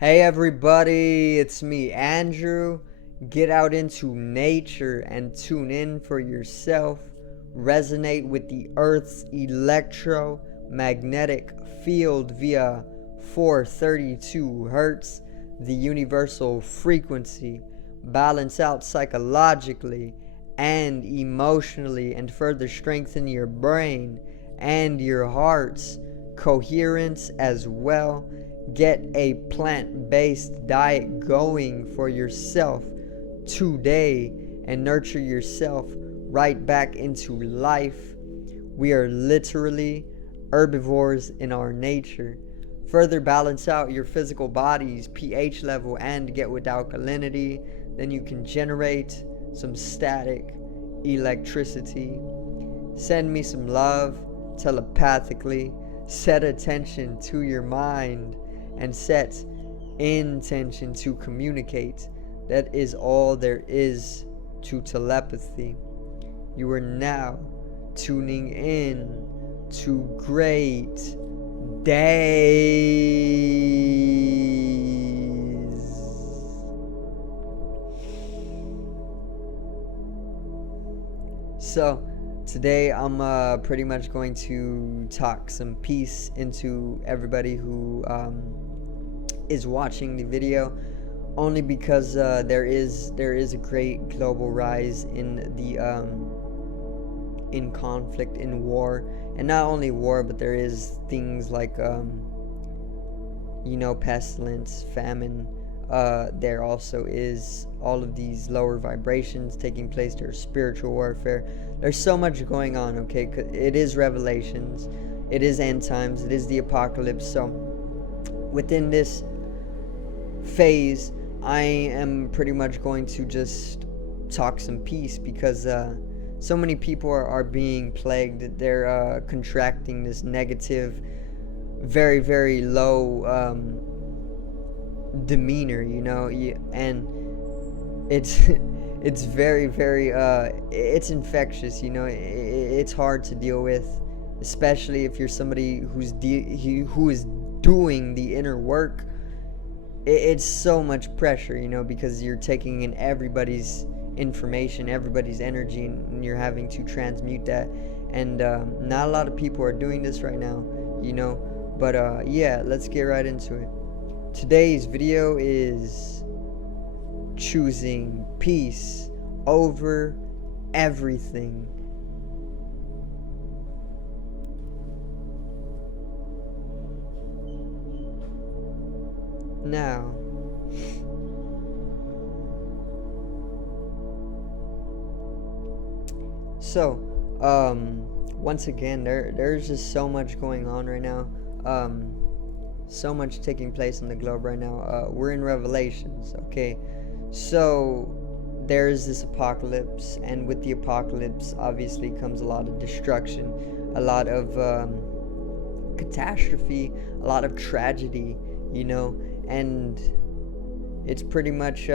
Hey everybody, it's me, Andrew. Get out into nature and tune in for yourself. Resonate with the Earth's electromagnetic field via 432 hertz, the universal frequency. Balance out psychologically and emotionally, and further strengthen your brain and your heart's coherence as well. Get a plant-based diet going for yourself today and nurture yourself right back into life. We are literally herbivores in our nature. Further balance out your physical body's pH level and get with alkalinity. Then you can generate some static electricity. Send me some love telepathically. Set attention to your mind and set intention to communicate. That is all there is to telepathy. You are now tuning in to great days. So today I'm pretty much going to talk some peace into everybody who is watching the video, only because there is a great global rise in the in conflict, in war, and not only war, but there is things like pestilence, famine. There also is all of these lower vibrations taking place. There's spiritual warfare. There's so much going on, okay? It is Revelations. It is end times. It is the apocalypse. So within this phase, I am pretty much going to just talk some peace, because so many people are being plagued. They're contracting this negative, very, very low demeanor, and it's it's very, very it's infectious. It's hard to deal with, especially if you're somebody who is doing the inner work. It's so much pressure, because you're taking in everybody's information, everybody's energy, and you're having to transmute that. And not a lot of people are doing this right now, but yeah, let's get right into it. Today's video is choosing peace over everything. Now, so once again, there's just so much going on right now. So much taking place on the globe right now. We're in Revelations, okay? So there's this apocalypse, and with the apocalypse obviously comes a lot of destruction, a lot of catastrophe, a lot of tragedy, and it's pretty much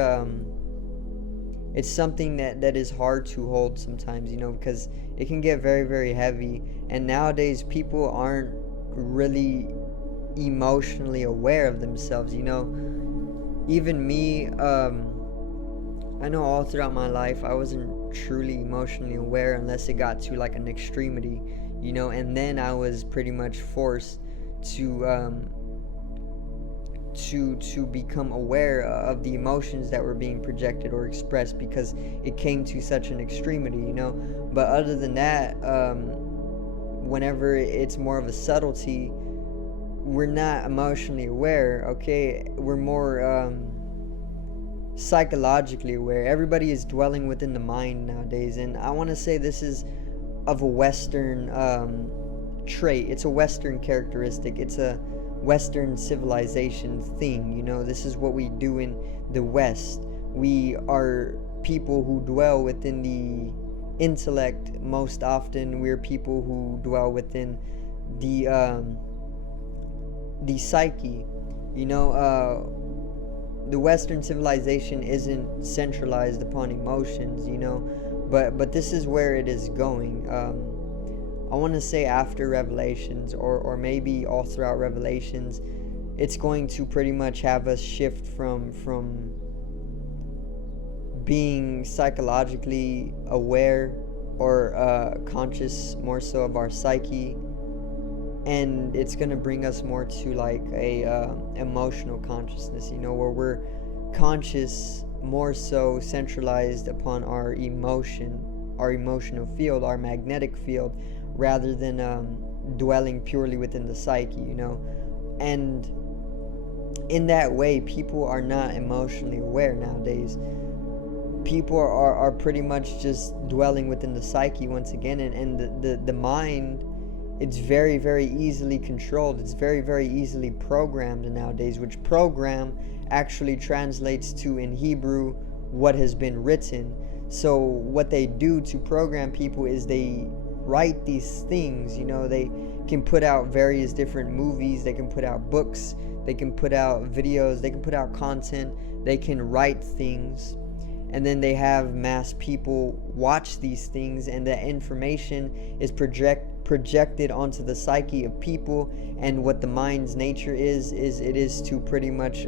it's something that is hard to hold sometimes, because it can get very, very heavy. And nowadays people aren't really emotionally aware of themselves. Even me, I know all throughout my life I wasn't truly emotionally aware unless it got to like an extremity, and then I was pretty much forced to become aware of the emotions that were being projected or expressed, because it came to such an extremity. But other than that, whenever it's more of a subtlety, we're not emotionally aware, okay? We're more psychologically aware. Everybody is dwelling within the mind nowadays, and I want to say this is of a Western trait. It's a Western characteristic. It's a Western civilization thing. This is what we do in the West. We are people who dwell within the intellect most often. We're people who dwell within the psyche. The Western civilization isn't centralized upon emotions, but this is where it is going. I want to say after Revelations, or maybe all throughout Revelations, it's going to pretty much have us shift from being psychologically aware or conscious more so of our psyche, and it's going to bring us more to like a emotional consciousness, where we're conscious more so centralized upon our emotional field, our magnetic field, rather than dwelling purely within the psyche. And in that way, people are not emotionally aware nowadays. People are pretty much just dwelling within the psyche once again, and the mind, it's very, very easily controlled. It's very, very easily programmed nowadays, which program actually translates to, in Hebrew, what has been written. So what they do to program people is they write these things. They can put out various different movies, they can put out books, they can put out videos, they can put out content, they can write things, and then they have mass people watch these things, and the information is projected onto the psyche of people. And what the mind's nature is it is to pretty much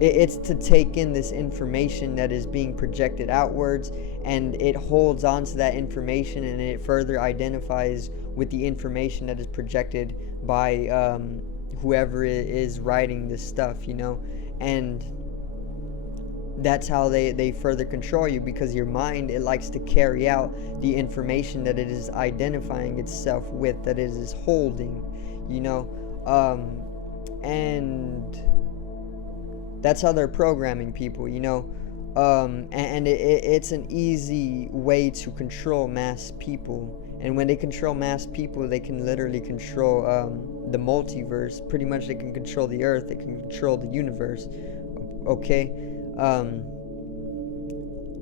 it's to take in this information that is being projected outwards, and it holds on to that information, and it further identifies with the information that is projected by whoever is writing this stuff, and that's how they further control you, because your mind, it likes to carry out the information that it is identifying itself with, that it is holding, and that's how they're programming people, and it's an easy way to control mass people. And when they control mass people, they can literally control the multiverse. Pretty much they can control the earth, they can control the universe, okay?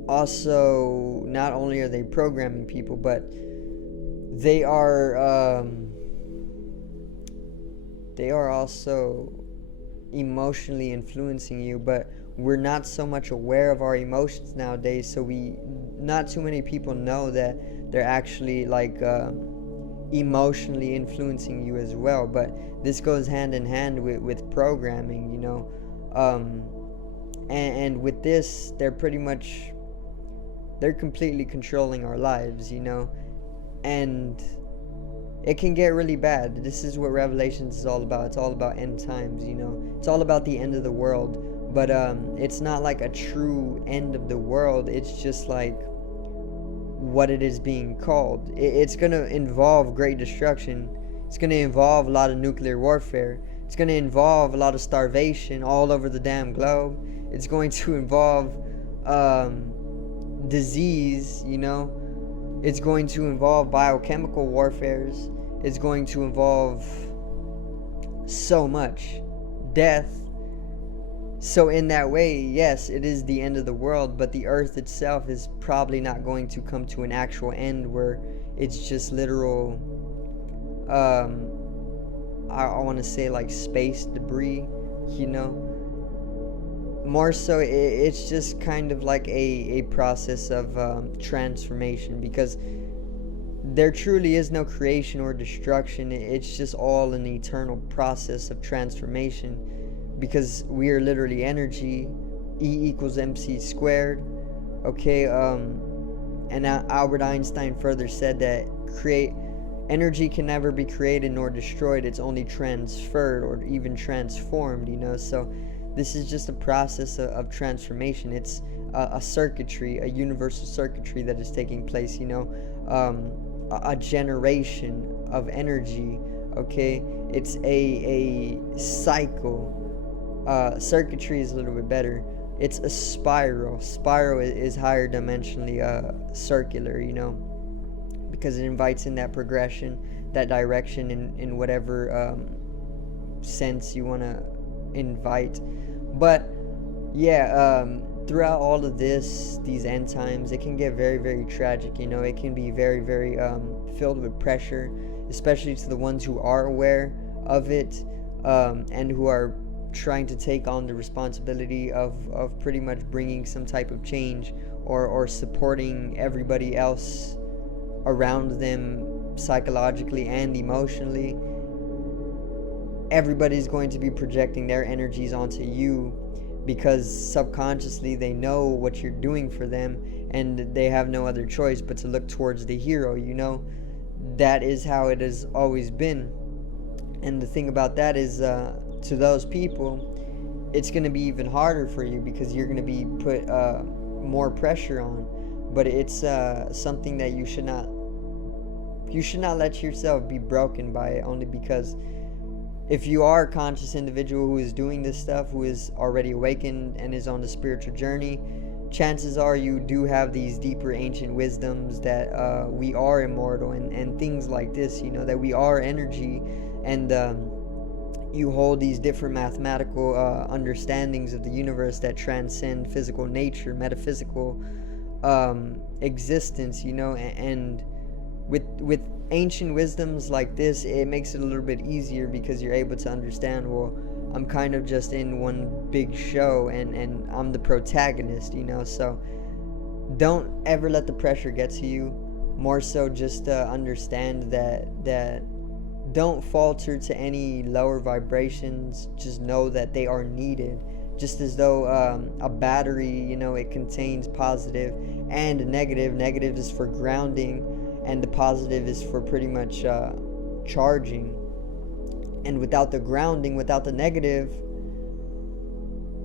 Also, not only are they programming people, but they are also emotionally influencing you. But we're not so much aware of our emotions nowadays, so not too many people know that they're actually like emotionally influencing you as well. But this goes hand in hand with programming, and with this, they're completely controlling our lives, and it can get really bad. This is what Revelations is all about. It's all about end times, it's all about the end of the world. But it's not like a true end of the world. It's just like what it is being called. It's going to involve great destruction. It's going to involve a lot of nuclear warfare. It's going to involve a lot of starvation all over the damn globe. It's going to involve disease, It's going to involve biochemical warfares. It's going to involve so much death. So in that way, yes, it is the end of the world, but the earth itself is probably not going to come to an actual end where it's just literal, I want to say like space debris, More so, it's just kind of like a process of transformation, because there truly is no creation or destruction. It's just all an eternal process of transformation, because we are literally energy. E = mc squared. Okay, and Albert Einstein further said that energy can never be created nor destroyed. It's only transferred or even transformed, So this is just a process of transformation. It's a circuitry, a universal circuitry that is taking place, a generation of energy, okay? It's a cycle. Circuitry is a little bit better. It's a spiral. Spiral is higher dimensionally circular, because it invites in that progression, that direction in whatever sense you want to invite. But yeah, throughout all of these end times, it can get very, very tragic. It can be very, very filled with pressure, especially to the ones who are aware of it, and who are trying to take on the responsibility of pretty much bringing some type of change, or supporting everybody else around them psychologically and emotionally. everybody's going to be projecting their energies onto you, because subconsciously they know what you're doing for them, and they have no other choice but to look towards the hero. That is how it has always been. And the thing about that is, to those people, it's going to be even harder for you, because you're going to be put more pressure on. But it's something that you should not let yourself be broken by it, only because if you are a conscious individual who is doing this stuff, who is already awakened and is on the spiritual journey, chances are you do have these deeper ancient wisdoms that we are immortal, and things like this, that we are energy, and you hold these different mathematical understandings of the universe that transcend physical nature, metaphysical existence, and with ancient wisdoms like this, it makes it a little bit easier, because you're able to understand, well, I'm kind of just in one big show, and I'm the protagonist, so don't ever let the pressure get to you. More so, just understand that don't falter to any lower vibrations. Just know that they are needed, just as though a battery, it contains positive and negative. Negative is for grounding, and the positive is for pretty much charging. And without the grounding, without the negative,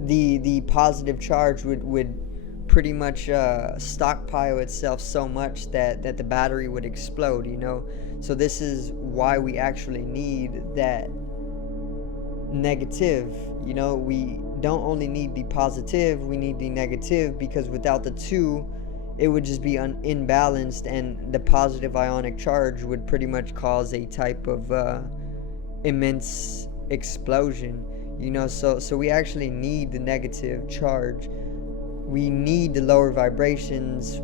the positive charge would pretty much stockpile itself so much that the battery would explode. So this is why we actually need that negative. We don't only need the positive, we need the negative, because without the two, it would just be imbalanced, and the positive ionic charge would pretty much cause a type of immense explosion. So we actually need the negative charge. We need the lower vibrations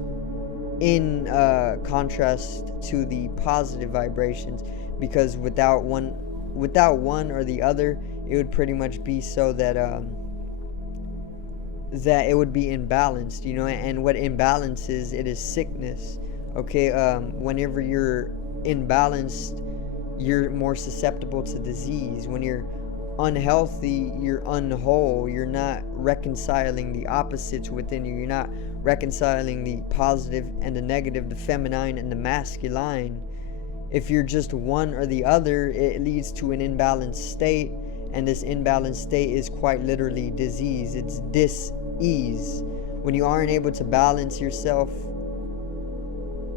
in contrast to the positive vibrations, because without one or the other, it would pretty much be so that it would be imbalanced, and what imbalance is, it is sickness. Okay, whenever you're imbalanced, you're more susceptible to disease. When you're unhealthy, you're unwhole. You're not reconciling the opposites within you. You're not reconciling the positive and the negative, the feminine and the masculine. If you're just one or the other, it leads to an imbalanced state, and this imbalanced state is quite literally disease. It's dis-ease. When you aren't able to balance yourself,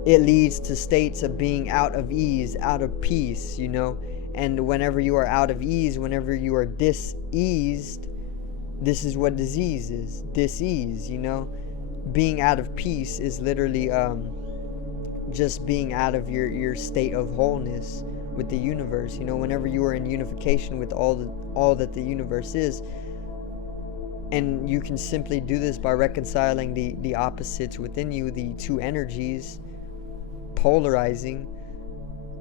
it leads to states of being out of ease, out of peace, and whenever you are out of ease, whenever you are dis-eased, this is what disease is, dis-ease. Being out of peace is literally just being out of your state of wholeness with the universe. Whenever you are in unification with all that the universe is, and you can simply do this by reconciling the opposites within you, the two energies polarizing,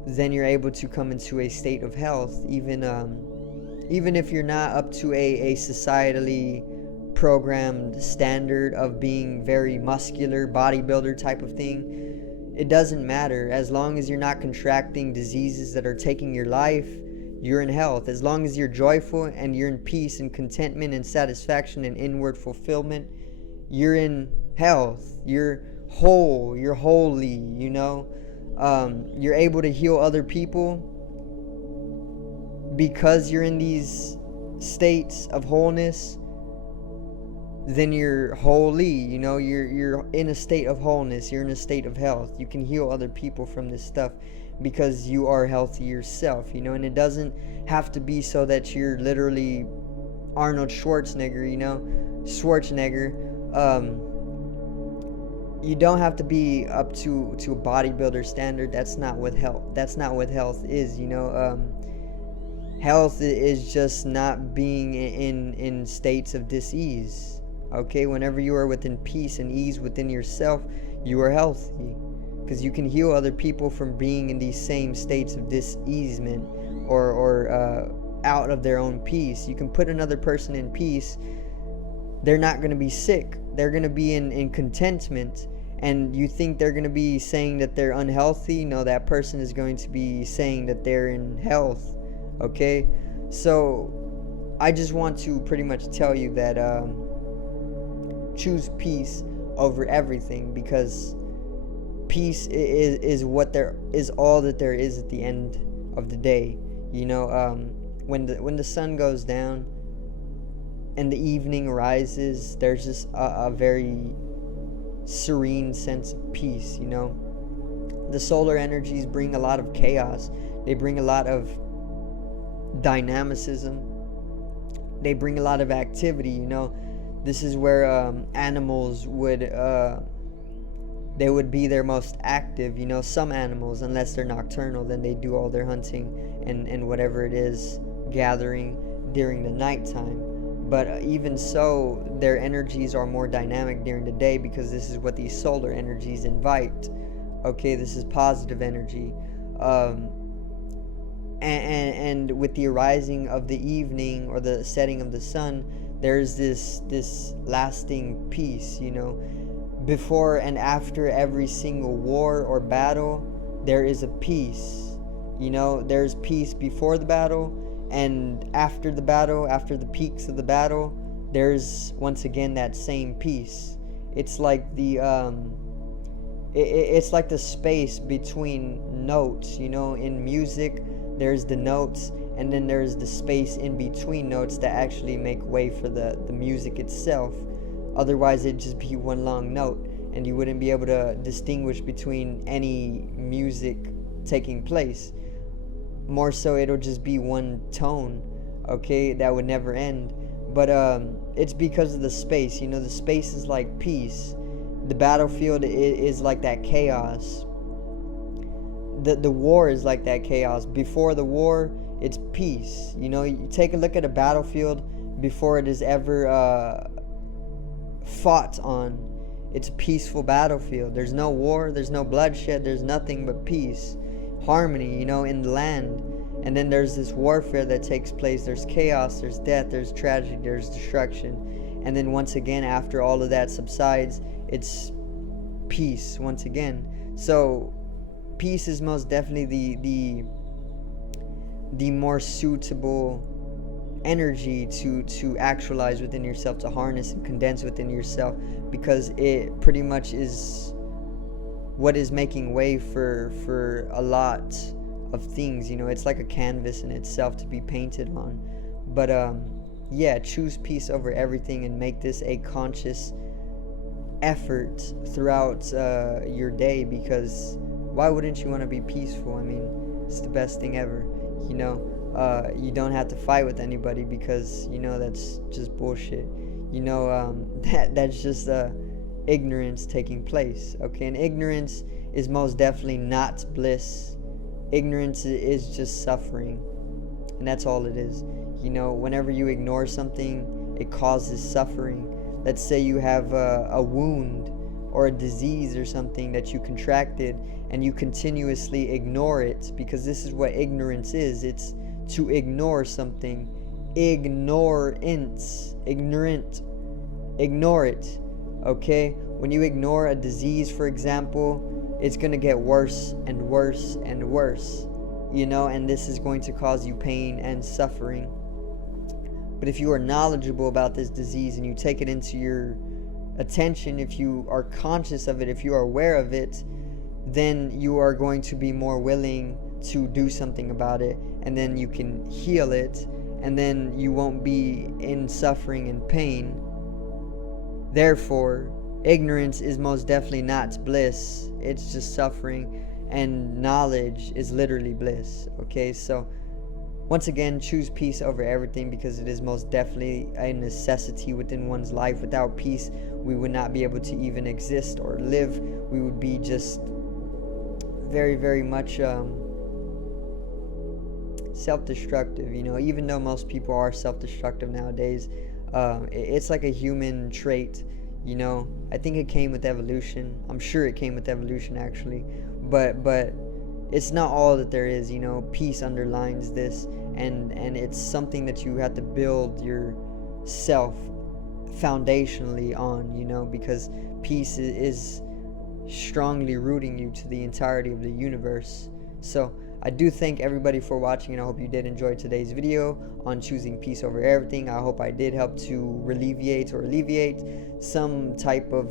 then you're able to come into a state of health, even if you're not up to a societally programmed standard of being very muscular, bodybuilder type of thing. It doesn't matter. As long as you're not contracting diseases that are taking your life, you're in health. As long as you're joyful and you're in peace and contentment and satisfaction and inward fulfillment, you're in health. You're whole. You're holy, you're able to heal other people because you're in these states of wholeness. Then you're holy, you're in a state of wholeness, you're in a state of health. You can heal other people from this stuff because you are healthy yourself, and it doesn't have to be so that you're literally Arnold Schwarzenegger. You don't have to be up to a bodybuilder standard. That's not what health is. Health is just not being in states of dis-ease. Okay, whenever you are within peace and ease within yourself, you are healthy, because you can heal other people from being in these same states of dis-easement or out of their own peace. You can put another person in peace. They're not going to be sick. They're going to be in contentment. And you think they're going to be saying that they're unhealthy? No, that person is going to be saying that they're in health. Okay, So I just want to pretty much tell you that choose peace over everything, because peace is all that there is at the end of the day. When the sun goes down and the evening rises, there's just a very serene sense of peace. The solar energies bring a lot of chaos. They bring a lot of dynamicism. They bring a lot of activity. This is where animals they would be their most active. Some animals, unless they're nocturnal, then they do all their hunting and whatever it is, gathering during the nighttime. But even so, their energies are more dynamic during the day, because this is what these solar energies invite. Okay, this is positive energy. And with the arising of the evening or the setting of the sun, there's this lasting peace. Before and after every single war or battle, there is a peace. There's peace before the battle, and after the battle, after the peaks of the battle, there's once again that same peace. It's like it's like the space between notes. In music, there's the notes, and then there's the space in between notes that actually make way for the music itself. Otherwise, it'd just be one long note, and you wouldn't be able to distinguish between any music taking place. More so, it'll just be one tone, okay, that would never end. But it's because of the space. The space is like peace. The battlefield is like that chaos. The war is like that chaos. Before the war, it's peace. You take a look at a battlefield before it is ever fought on. It's a peaceful battlefield. There's no war, there's no bloodshed, there's nothing but peace, harmony, in the land. And then there's this warfare that takes place. There's chaos, there's death, there's tragedy, there's destruction. And then once again, after all of that subsides, it's peace once again. So peace is most definitely the more suitable energy to actualize within yourself, to harness and condense within yourself, because it pretty much is what is making way for a lot of things. It's like a canvas in itself to be painted on. But yeah, choose peace over everything, and make this a conscious effort throughout your day, because why wouldn't you want to be peaceful? I mean, it's the best thing ever. You don't have to fight with anybody, because that's just bullshit. That's just ignorance taking place. Okay, and ignorance is most definitely not bliss. Ignorance is just suffering, and that's all it is. Whenever you ignore something, it causes suffering. Let's say you have a wound or a disease or something that you contracted, and you continuously ignore it, because this is what ignorance is. It's to ignore something. Ignorance. Ignorant. Ignore it. Okay? When you ignore a disease, for example, it's going to get worse and worse and worse. And this is going to cause you pain and suffering. But if you are knowledgeable about this disease and you take it into your attention, if you are conscious of it, if you are aware of it, then you are going to be more willing to do something about it, and then you can heal it, and then you won't be in suffering and pain. Therefore, ignorance is most definitely not bliss. It's just suffering, and knowledge is literally bliss. Okay, so once again, choose peace over everything, because it is most definitely a necessity within one's life. Without peace, we would not be able to even exist or live. We would be just very, very much self-destructive. Even though most people are self-destructive nowadays, it's like a human trait. I think it came with evolution. I'm sure it came with evolution, actually, but it's not all that there is. Peace underlines this, and it's something that you have to build yourself foundationally on, because peace is strongly rooting you to the entirety of the universe. So I do thank everybody for watching, and I hope you did enjoy today's video on choosing peace over everything. I hope I did help to alleviate some type of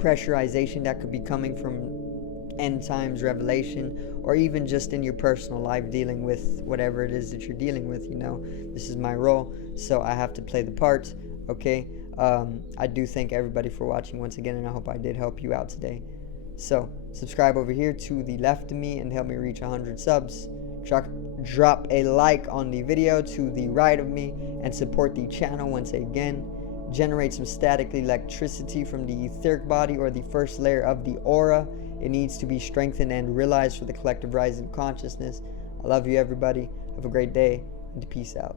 pressurization that could be coming from end times revelation, or even just in your personal life dealing with whatever it is that you're dealing with. This is my role, so I have to play the part. Okay. I do thank everybody for watching once again, and I hope I did help you out today. So subscribe over here to the left of me and help me reach 100 subs. Drop a like on the video to the right of me and support the channel once again. Generate some static electricity from the etheric body, or the first layer of the aura. It needs to be strengthened and realized for the collective rise in consciousness. I love you, everybody. Have a great day, and peace out.